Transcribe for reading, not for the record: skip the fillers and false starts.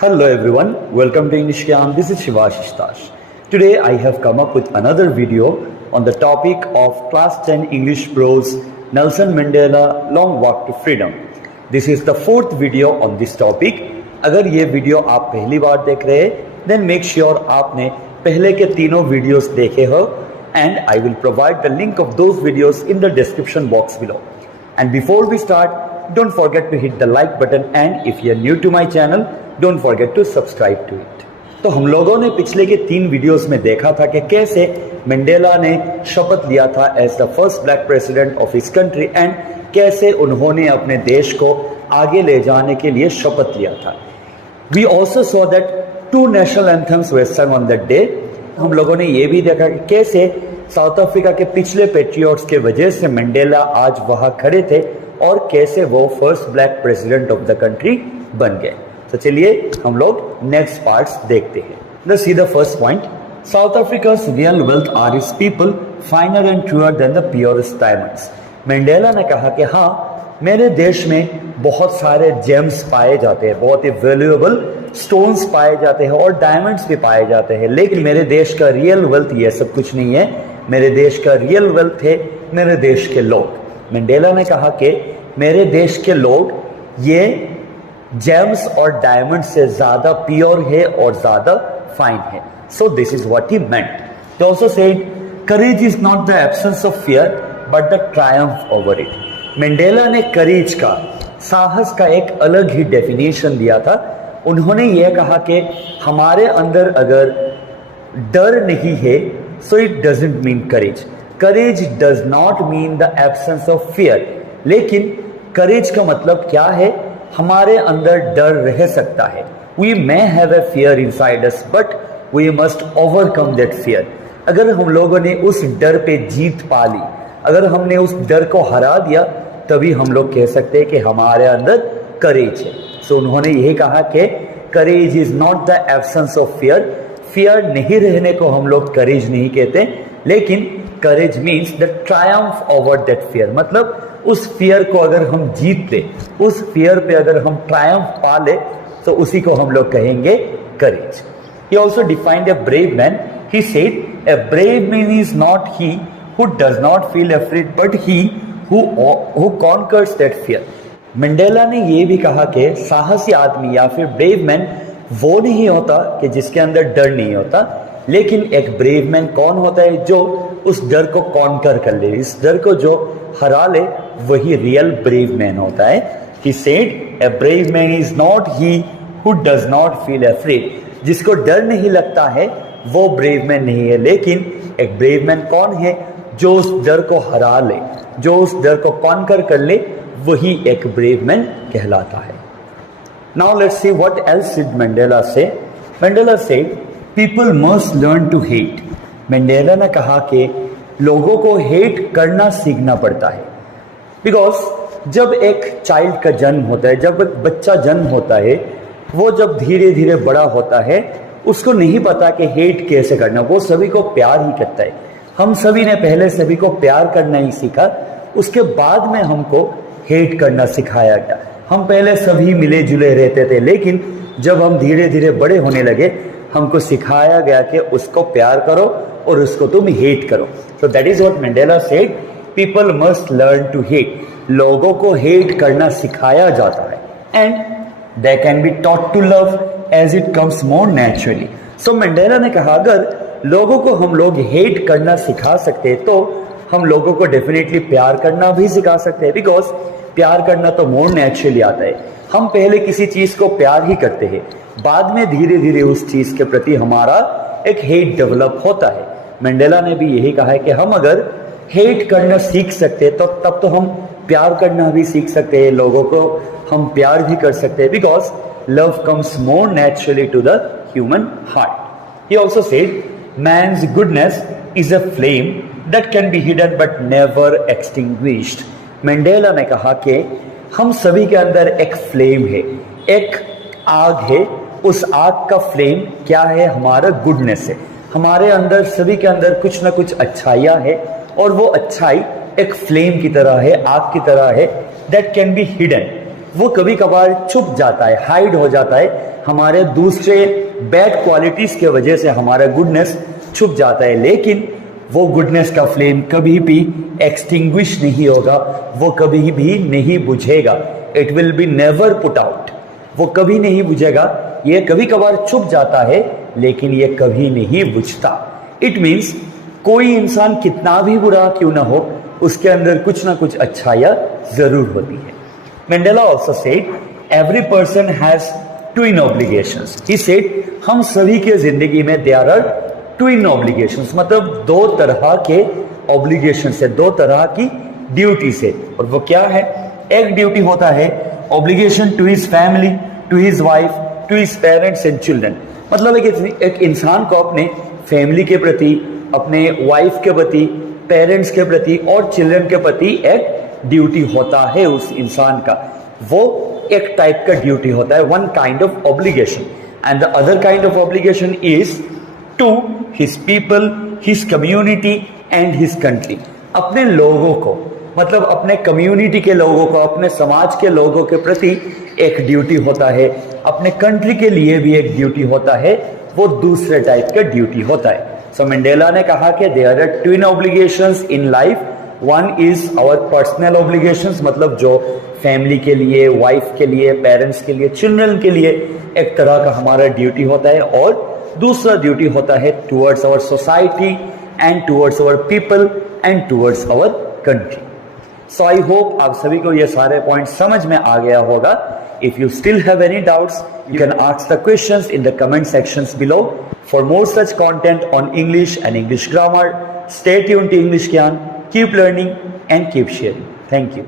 Hello everyone, welcome to English Camp. This is Shivash Tash. Today I have come up with another video on the topic of Class 10 English Prose Nelson Mandela Long Walk to Freedom. This is the fourth video on this topic. अगर ये video आप पहली बार देख रहे हैं then make sure आपने पहले के तीनों वीडियोस देखे हो and I will provide the link of those videos in the description box below. And before we start, don't forget to hit the like button and if you are new to my channel, don't forget to subscribe to it. तो हम लोगों ने पिछले के 3 videos में देखा था कि कैसे मंडेला ने शपथ लिया था as the first black president of his country and कैसे उन्होंने अपने देश को आगे ले जाने के लिए शपथ लिया था. We also saw that 2 national anthems were सung ऑन दैट डे. हम लोगों ने ये भी देखा कि कैसे साउथ अफ्रीका के पिछले पेट्रियट्स के वजह से मंडेला आज वहां खड़े थे और कैसे वो first black president of the country बन गए. तो चलिए हम लोग नेक्स्ट पार्ट्स देखते हैं. Let's see the first point. South Africa's real wealth are its people, finer and truer than the purest diamonds. Mandela ने कहा कि हाँ, मेरे देश में बहुत सारे जेम्स पाए जाते हैं, बहुत ही वैल्यूएबल स्टोन्स पाए जाते हैं और डायमंड्स भी पाए जाते हैं, लेकिन मेरे देश का रियल वेल्थ ये सब कुछ नहीं है. मेरे देश का रियल वेल्थ है मेरे देश के लोग. मंडेला ने कहा कि मेरे देश के लोग ये जेम्स और डायमंड से ज्यादा प्योर है और ज्यादा फाइन है. So this is what he meant. He also said courage is not the absence of fear but the triumph over it. Mandela ने करेज का, साहस का एक अलग ही डेफिनेशन दिया था. उन्होंने ये कहा कि हमारे अंदर अगर डर नहीं है so it doesn't mean courage. Courage does not mean the absence of fear. लेकिन करेज का मतलब क्या है? हमारे अंदर डर रह सकता है. We may have a fear inside us but we must overcome that fear. अगर हम लोगों ने उस डर पे जीत पा ली, अगर हमने उस डर को हरा दिया, तभी हम लोग कह सकते हैं कि हमारे अंदर करेज है. सो उन्होंने यही कहा कि courage is not the absence of fear. Fear नहीं रहने को हम लोग करेज नहीं कहते, लेकिन courage means the triumph over that fear. मतलब उस फियर को अगर हम जीत ले, उस फियर पे अगर हम ट्रायम्फ पा ले, तो उसी को हम लोग कहेंगे करेज. He also defined a brave man. He said, a brave man is not he who does not feel afraid, but he who conquers that fear. Mandela ने ये भी कहा कि साहसी आदमी या फिर ब्रेव मैन वो नहीं होता कि जिसके अंदर डर नहीं होता, लेकिन एक ब्रेव मैन कौन होता है? जो उस डर को कॉन्कर कर ले, इस डर को जो हरा ले, वही रियल ब्रेव मैन होता है. He said, a brave man is not he who does not feel afraid. जिसको डर नहीं लगता है वो ब्रेव मैन नहीं है, लेकिन एक ब्रेव मैन कौन है? जो उस डर को हरा ले, जो उस डर को कॉन्कर कर ले, वही एक ब्रेव मैन कहलाता है. Now let's see what else did Mandela say. Mandela said, people must learn to hate. Mandela ने कहा कि लोगों को हेट करना सीखना पड़ता है. बिकॉज जब एक चाइल्ड का जन्म होता है, जब एक बच्चा जन्म होता है, वो जब धीरे धीरे बड़ा होता है, उसको नहीं पता कि हेट कैसे करना. वो सभी को प्यार ही करता है. हम सभी ने पहले सभी को प्यार करना ही सीखा, उसके बाद में हमको हेट करना सिखाया गया. हम पहले सभी मिले जुले रहते थे, लेकिन जब हम धीरे धीरे बड़े होने लगे, हमको सिखाया गया कि उसको प्यार करो और उसको तुम हेट करो. So that is what Mandela said, people must learn to hate. लोगों को हेट करना सिखाया जाता है and they can be taught to love as it comes more naturally. So Mandela ने कहा अगर लोगों को हम लोग हेट करना सिखा सकते हैं तो हम लोगों को डेफिनेटली प्यार करना भी सिखा सकते हैं. बिकॉज प्यार करना तो मोर नेचुरली आता है. हम पहले किसी चीज को प्यार ही करते हैं, बाद में धीरे धीरे उस चीज के प्रति हमारा एक हेट डेवलप होता है. मंडेला ने भी यही कहा है कि हम अगर हेट करना सीख सकते हैं तो तब तो हम प्यार करना भी सीख सकते हैं, लोगों को हम प्यार भी कर सकते हैं. Because love comes more naturally to the human heart. He also said, man's goodness is a flame that can be hidden but never extinguished. Mandela ने कहा कि हम सभी के अंदर एक फ्लेम है, एक आग है. उस आग का फ्लेम क्या है? हमारा गुडनेस है. हमारे अंदर सभी के अंदर कुछ ना कुछ अच्छाइयाँ है और वो अच्छाई एक फ्लेम की तरह है, आग की तरह है. That can be hidden. वो कभी कभार छुप जाता है, हाइड हो जाता है हमारे दूसरे बैड क्वालिटीज के वजह से हमारा गुडनेस छुप जाता है, लेकिन वो गुडनेस का फ्लेम कभी भी एक्सटिंग्विश नहीं होगा, वो कभी भी नहीं बुझेगा। It will be never put out, वो कभी नहीं बुझेगा। ये कभी कभार छुप जाता है लेकिन ये कभी नहीं बुझता। इट मीन्स कोई इंसान कितना भी बुरा क्यों ना हो, उसके अंदर कुछ ना कुछ अच्छाइयाँ जरूर होती है। Mandela also said, every person has twin obligations. He said, हम सभी के जिंदगी में there are twin obligations, मतलब दो तरह के obligations है, दो तरह की ड्यूटीज है। और वो क्या है? एक ड्यूटी होता है obligation to his family, to his wife, to his parents and children। मतलब एक इंसान को अपने फैमिली के प्रति, अपने वाइफ के प्रति, पेरेंट्स के प्रति और चिल्ड्रन के प्रति एक ड्यूटी होता है उस इंसान का। वो एक टाइप का ड्यूटी होता है, one kind of obligation. And the other kind of obligation is to his people, his community and his country. अपने लोगों को, मतलब अपने कम्युनिटी के लोगों को, अपने समाज के लोगों के प्रति एक ड्यूटी होता है, अपने कंट्री के लिए भी एक ड्यूटी होता है, वो दूसरे टाइप का ड्यूटी होता है। सो मंडेला ने कहा कि there are twin obligations in life. One is our personal obligations, मतलब जो फैमिली के लिए, वाइफ के लिए, पेरेंट्स के लिए, चिल्ड्रन के लिए एक तरह का हमारा ड्यूटी होता है। और दूसरा ड्यूटी होता है towards our society and towards our people and towards our country. So I hope आप सभी को ये सारे पॉइंट समझ में आ गया होगा। If you still have any doubts, you can ask the questions in the comment sections below. For more such content on English and English grammar, stay tuned to English Gyan. Keep learning and keep sharing. Thank you.